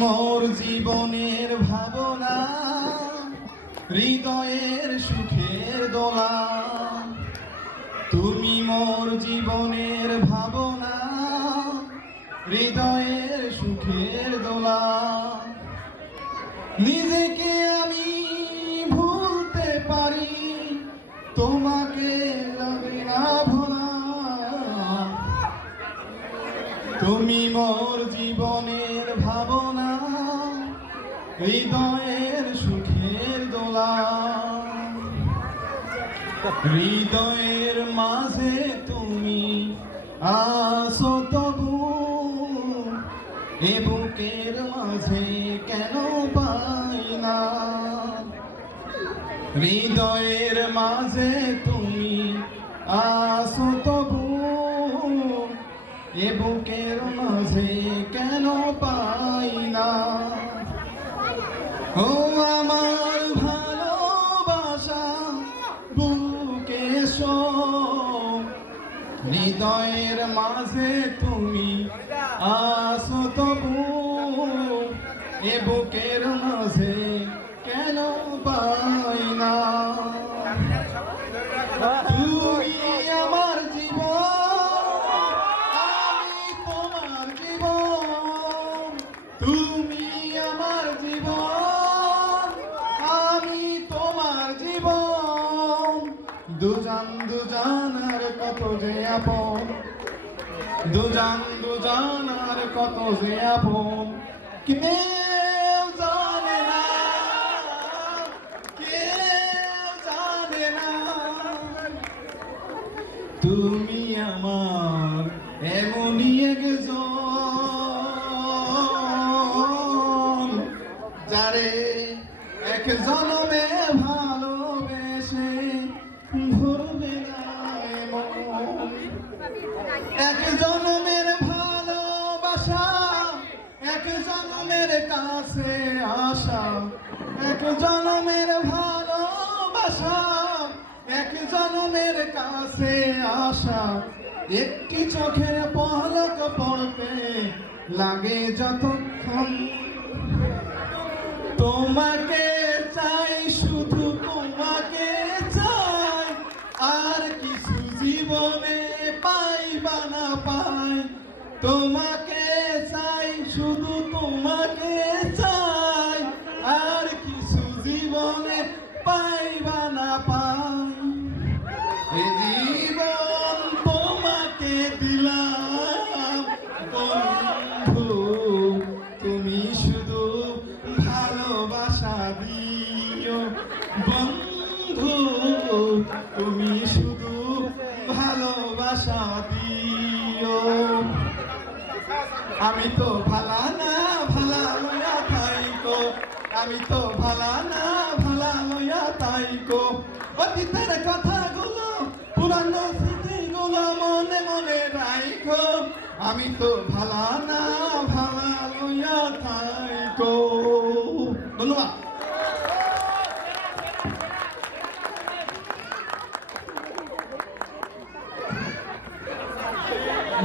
মোর জীবনের ভাবনা, হৃদয়ের সুখের দোলা। তুমি মোর জীবনের ভাবনা, হৃদয়ের সুখের দোলা। নিজেকে আমি ভুলতে পারি, তোমাকে যাবে না ভোলা। তুমি মোর জীবনের ভাবনা, হৃদয়ের সুখের দোলা। হৃদয়ের মাঝে তুমি আসো তবু, এ বুকের মাঝে কেন পাই না। হৃদয়ের মাঝে তুমি আসো তবু, এ বুকের মাঝে কেন পাই না। ও আমার ভালোবাসা বুকে এসো, হৃদয়ের মাঝে তুমি আসো তবু, এ বুকের মাঝে কেন পাই না। তুমি আমার জীবন, আমি তোমার জীবন। তুমি আমার জীবন, আমি তোমার জীবন। দুজন দুজনার কত যে আপন, দুজন দুজনার কত যে আপন। কেউ জানে না, কেউ জানে না। তুমি আমার এমনই একজন, যারে এক জনমে ভালোবেসে ভুলবে না মন। এক জনমের ভালোবাসা, এক জনমের কাছে আসা। এক জনমের ভালোবাসা, এক জনমের কাছে আসা। একটি চোখের পলক পড়তে লাগে যতক্ষণ। তোমাকে চাই, শুধু তোমাকে চাই, আর কিছু জীবনে পাই বা না পাই। তোমাকে চাই, শুধু তোমাকে চাই, আর কিছু জীবনে পাই বা না পাই। এ জীবন তোমাকে দিলাম বন্ধু, তুমি শুধু ভালোবাসা দিও বন্ধু। তুমি শুধু ভালোবাসা দিও। আমি তো ভালা না ভালা লইয়া থাইকো, আমি তো ভালা না ভালা লইয়া থাইকো। অতীতের কথাগুলো, পুরানো স্মৃতিগুলো মনে মনে রাইখো। আমি তো ভালা না ভালা লইয়া থাইকো। ধন্যবাদ।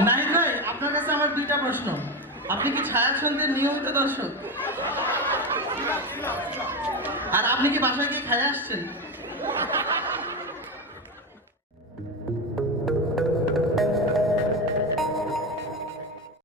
নাহিদ ভাই, আপনার কাছে আমার দুইটা প্রশ্ন। আপনি কি ছায়া ছন্দের নিয়মিত দর্শক? আর আপনি কি বাসায় গিয়ে খাইয়ে আসছেন?